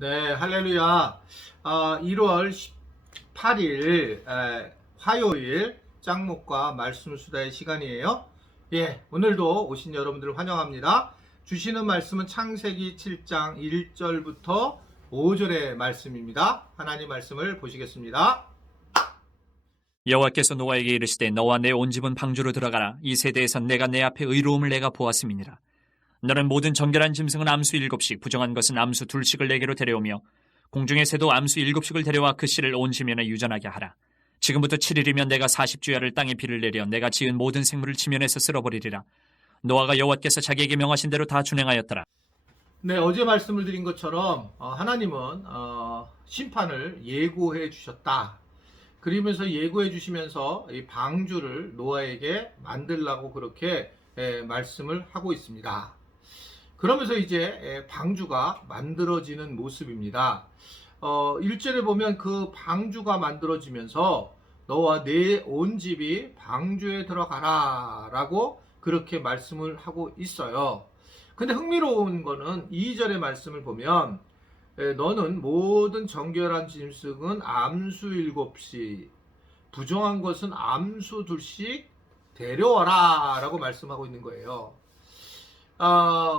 네, 할렐루야. 1월 18일 화요일 짱목과 말씀 수다의 시간이에요. 예, 오늘도 오신 여러분들 환영합니다. 주시는 말씀은 창세기 7장 1절부터 5절의 말씀입니다. 하나님 말씀을 보시겠습니다. 여호와께서 노아에게 이르시되 너와 내 온 집은 방주로 들어가라. 이 세대에선 내가 내 앞에 의로움을 내가 보았음이니라. 너는 모든 정결한 짐승은 암수 7씩, 부정한 것은 암수 2씩을 내게로 데려오며 공중의 새도 암수 7씩을 데려와 그 씨를 온 지면에 유전하게 하라. 지금부터 7일이면 내가 40주야를 땅에 비를 내려 내가 지은 모든 생물을 지면에서 쓸어버리리라. 노아가 여호와께서 자기에게 명하신 대로 다 준행하였더라. 네, 어제 말씀을 드린 것처럼 하나님은 심판을 예고해 주셨다. 그러면서 예고해 주시면서 이 방주를 노아에게 만들라고 그렇게 말씀을 하고 있습니다. 그러면서 이제 방주가 만들어지는 모습입니다. 1절에 보면 그 방주가 만들어지면서 너와 내 온 집이 방주에 들어가라 라고 그렇게 말씀을 하고 있어요. 근데 흥미로운 거는 2절의 말씀을 보면 너는 모든 정결한 짐승은 암수 7씩, 부정한 것은 암수 2씩 데려와라 라고 말씀하고 있는 거예요.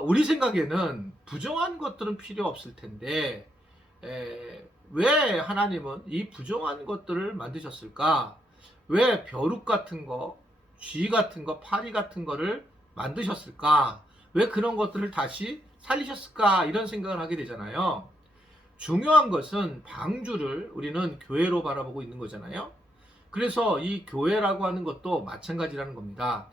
우리 생각에는 부정한 것들은 필요 없을 텐데 왜 하나님은 이 부정한 것들을 만드셨을까? 왜 벼룩 같은 거, 쥐 같은 거, 파리 같은 거를 만드셨을까? 왜 그런 것들을 다시 살리셨을까? 이런 생각을 하게 되잖아요. 중요한 것은 방주를 우리는 교회로 바라보고 있는 거잖아요. 그래서 이 교회라고 하는 것도 마찬가지라는 겁니다.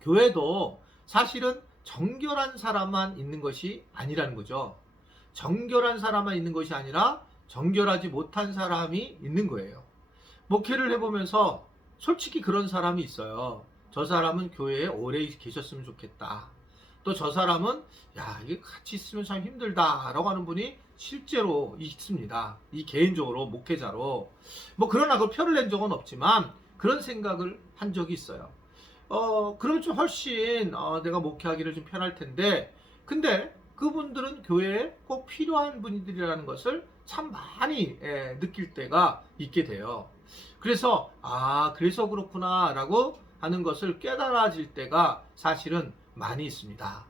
교회도 사실은 정결한 사람만 있는 것이 아니라는 거죠. 정결한 사람만 있는 것이 아니라 정결하지 못한 사람이 있는 거예요. 목회를 해보면서 솔직히 그런 사람이 있어요. 저 사람은 교회에 오래 계셨으면 좋겠다. 또 저 사람은 이게 같이 있으면 참 힘들다 라고 하는 분이 실제로 있습니다. 이 개인적으로 목회자로. 그러나 그 표를 낸 적은 없지만 그런 생각을 한 적이 있어요. 그러면 좀 훨씬 내가 목회하기를 좀 편할 텐데, 근데 그분들은 교회에 꼭 필요한 분들이라는 것을 참 많이 느낄 때가 있게 돼요. 그래서 그래서 그렇구나 라고 하는 것을 깨달아질 때가 사실은 많이 있습니다.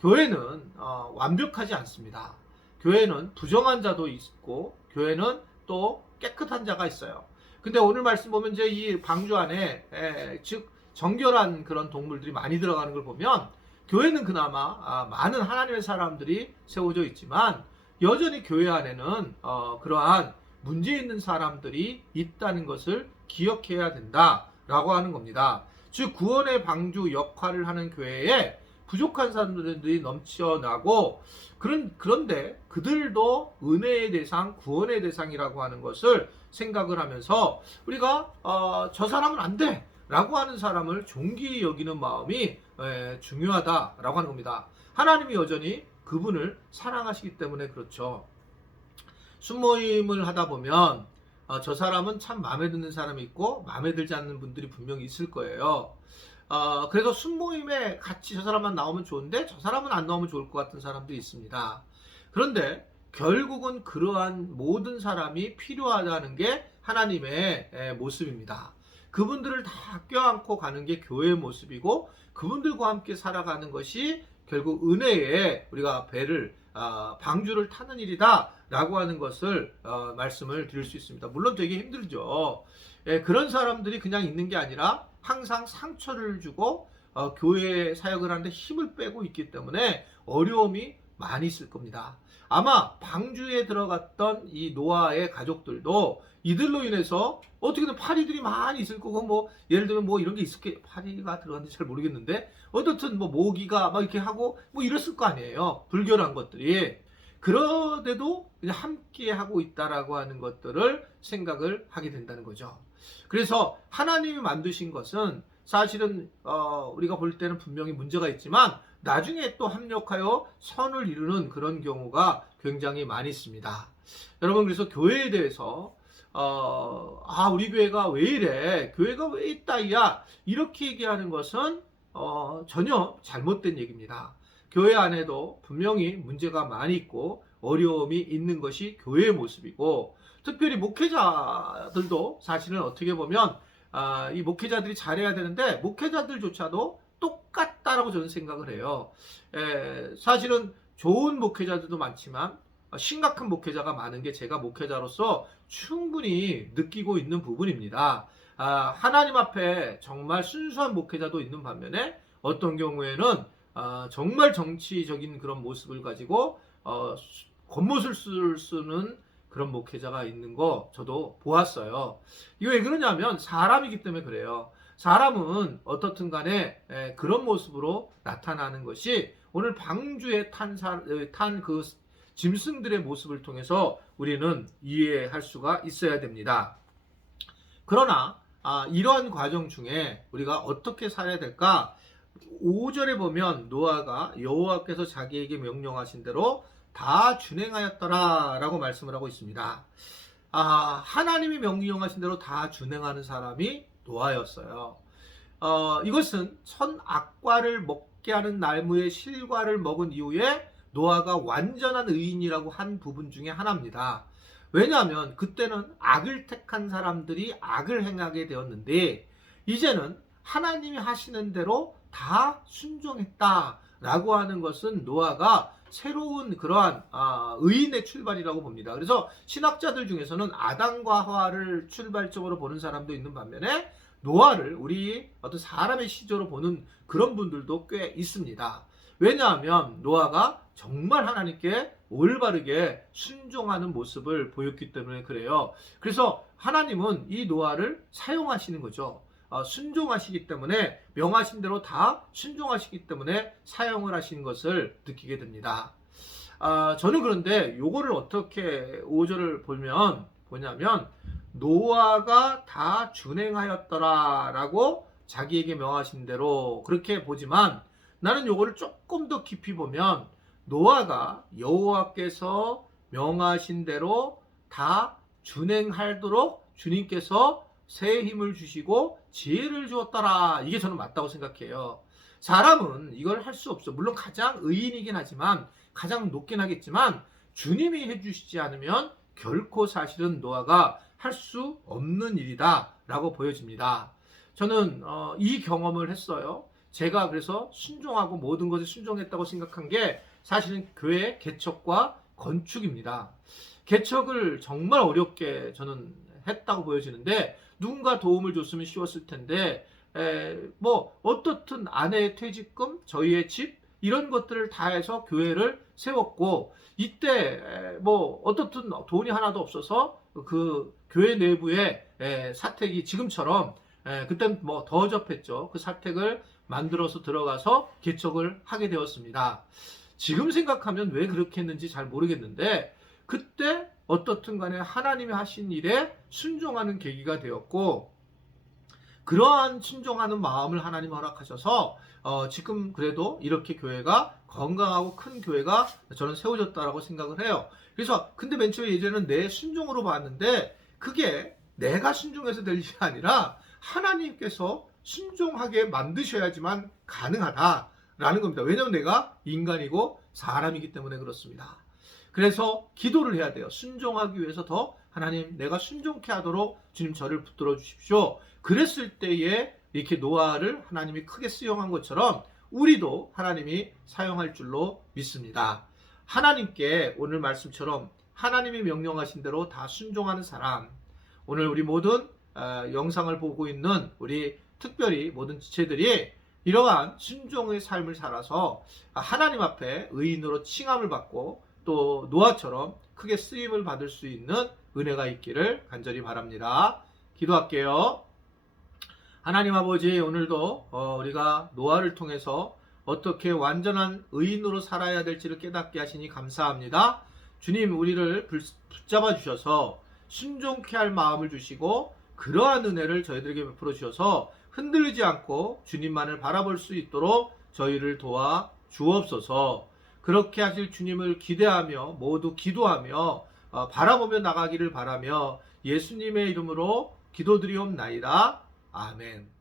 교회는 완벽하지 않습니다. 교회는 부정한 자도 있고 교회는 또 깨끗한 자가 있어요. 근데 오늘 말씀 보면 이제 이 방주 안에 즉 정결한 그런 동물들이 많이 들어가는 걸 보면 교회는 그나마 많은 하나님의 사람들이 세워져 있지만 여전히 교회 안에는 그러한 문제 있는 사람들이 있다는 것을 기억해야 된다라고 하는 겁니다. 즉 구원의 방주 역할을 하는 교회에 부족한 사람들이 넘쳐나고 그런데 그들도 은혜의 대상, 구원의 대상이라고 하는 것을 생각을 하면서 우리가 저 사람은 안 돼! 라고 하는 사람을 존귀히 여기는 마음이 중요하다라고 하는 겁니다. 하나님이 여전히 그분을 사랑하시기 때문에 그렇죠. 순모임을 하다 보면 저 사람은 참 마음에 드는 사람이 있고 마음에 들지 않는 분들이 분명히 있을 거예요. 그래서 순모임에 같이 저 사람만 나오면 좋은데 저 사람은 안 나오면 좋을 것 같은 사람도 있습니다. 그런데 결국은 그러한 모든 사람이 필요하다는 게 하나님의 모습입니다. 그분들을 다 껴안고 가는 게 교회의 모습이고 그분들과 함께 살아가는 것이 결국 은혜에 우리가 방주를 타는 일이다 라고 하는 것을 말씀을 드릴 수 있습니다. 물론 되게 힘들죠. 그런 사람들이 그냥 있는 게 아니라 항상 상처를 주고 교회 사역을 하는데 힘을 빼고 있기 때문에 어려움이 많이 있을 겁니다. 아마 방주에 들어갔던 이 노아의 가족들도 이들로 인해서 어떻게든 파리들이 많이 있을 거고 예를 들면 이런 게 있을게, 파리가 들어갔는지 잘 모르겠는데 어떻든 모기가 막 이렇게 하고 이랬을 거 아니에요. 불결한 것들이. 그런데도 그냥 함께 하고 있다라고 하는 것들을 생각을 하게 된다는 거죠. 그래서 하나님이 만드신 것은 사실은 우리가 볼 때는 분명히 문제가 있지만 나중에 또 합력하여 선을 이루는 그런 경우가 굉장히 많이 있습니다. 여러분, 그래서 교회에 대해서 우리 교회가 왜 이래? 교회가 왜 있다이야? 이렇게 얘기하는 것은 전혀 잘못된 얘기입니다. 교회 안에도 분명히 문제가 많이 있고 어려움이 있는 것이 교회의 모습이고, 특별히 목회자들도 사실은 어떻게 보면 이 목회자들이 잘해야 되는데 목회자들조차도 똑같다라고 저는 생각을 해요. 사실은 좋은 목회자들도 많지만 심각한 목회자가 많은 게 제가 목회자로서 충분히 느끼고 있는 부분입니다. 하나님 앞에 정말 순수한 목회자도 있는 반면에 어떤 경우에는 정말 정치적인 그런 모습을 가지고 겉모습을 쓰는 그런 목회자가 있는 거 저도 보았어요. 이거 왜 그러냐면 사람이기 때문에 그래요. 사람은 어떻든 간에 그런 모습으로 나타나는 것이 오늘 방주에 탄 그 짐승들의 모습을 통해서 우리는 이해할 수가 있어야 됩니다. 그러나 이러한 과정 중에 우리가 어떻게 살아야 될까? 5절에 보면 노아가 여호와께서 자기에게 명령하신 대로 다 준행하였더라 라고 말씀을 하고 있습니다. 하나님이 명령하신 대로 다 준행하는 사람이 노아였어요. 이것은 선악과를 먹게 하는 나무의 실과를 먹은 이후에 노아가 완전한 의인이라고 한 부분 중에 하나입니다. 왜냐하면 그때는 악을 택한 사람들이 악을 행하게 되었는데 이제는 하나님이 하시는 대로 다 순종했다라고 하는 것은 노아가 새로운 그러한 의인의 출발이라고 봅니다. 그래서 신학자들 중에서는 아담과 하와를 출발점으로 보는 사람도 있는 반면에 노아를 우리 어떤 사람의 시조로 보는 그런 분들도 꽤 있습니다. 왜냐하면 노아가 정말 하나님께 올바르게 순종하는 모습을 보였기 때문에 그래요. 그래서 하나님은 이 노아를 사용하시는 거죠. 순종하시기 때문에 명하신 대로 다 순종하시기 때문에 사용을 하신 것을 느끼게 됩니다. 저는 그런데 요거를 어떻게 5절을 보냐면 노아가 다 준행하였더라 라고 자기에게 명하신 대로 그렇게 보지만 나는 요거를 조금 더 깊이 보면 노아가 여호와께서 명하신 대로 다 준행하도록 주님께서 새 힘을 주시고 지혜를 주었더라. 이게 저는 맞다고 생각해요. 사람은 이걸 할 수 없어. 물론 가장 의인이긴 하지만 가장 높긴 하겠지만 주님이 해주시지 않으면 결코 사실은 노아가 할 수 없는 일이다 라고 보여집니다. 저는 이 경험을 했어요. 제가 그래서 순종하고 모든 것에 순종했다고 생각한 게 사실은 교회 개척과 건축입니다. 개척을 정말 어렵게 저는 했다고 보여지는데 누군가 도움을 줬으면 쉬웠을 텐데 뭐 어떻든 아내의 퇴직금, 저희의 집 이런 것들을 다 해서 교회를 세웠고 이때 뭐 어떻든 돈이 하나도 없어서 그 교회 내부에 사택이 지금처럼 그땐 뭐 더 접했죠. 그 사택을 만들어서 들어가서 개척을 하게 되었습니다. 지금 생각하면 왜 그렇게 했는지 잘 모르겠는데 그때 어떻든 간에 하나님이 하신 일에 순종하는 계기가 되었고 그러한 순종하는 마음을 하나님 허락하셔서 지금 그래도 이렇게 교회가 건강하고 큰 교회가 저는 세워졌다라고 생각을 해요. 그래서 근데 맨 처음에 예전에는 내 순종으로 봤는데 그게 내가 순종해서 될 일이 아니라 하나님께서 순종하게 만드셔야지만 가능하다라는 겁니다. 왜냐하면 내가 인간이고 사람이기 때문에 그렇습니다. 그래서 기도를 해야 돼요. 순종하기 위해서 더 하나님 내가 순종케 하도록 주님 저를 붙들어 주십시오. 그랬을 때에 이렇게 노아를 하나님이 크게 수용한 것처럼 우리도 하나님이 사용할 줄로 믿습니다. 하나님께 오늘 말씀처럼 하나님이 명령하신 대로 다 순종하는 사람, 오늘 우리 모든 영상을 보고 있는 우리 특별히 모든 지체들이 이러한 순종의 삶을 살아서 하나님 앞에 의인으로 칭함을 받고 또 노아처럼 크게 쓰임을 받을 수 있는 은혜가 있기를 간절히 바랍니다. 기도할게요. 하나님 아버지, 오늘도 우리가 노아를 통해서 어떻게 완전한 의인으로 살아야 될지를 깨닫게 하시니 감사합니다. 주님, 우리를 붙잡아 주셔서 순종케 할 마음을 주시고 그러한 은혜를 저희들에게 베풀어 주셔서 흔들리지 않고 주님만을 바라볼 수 있도록 저희를 도와 주옵소서. 그렇게 하실 주님을 기대하며 모두 기도하며 바라보며 나가기를 바라며 예수님의 이름으로 기도드리옵나이다. 아멘.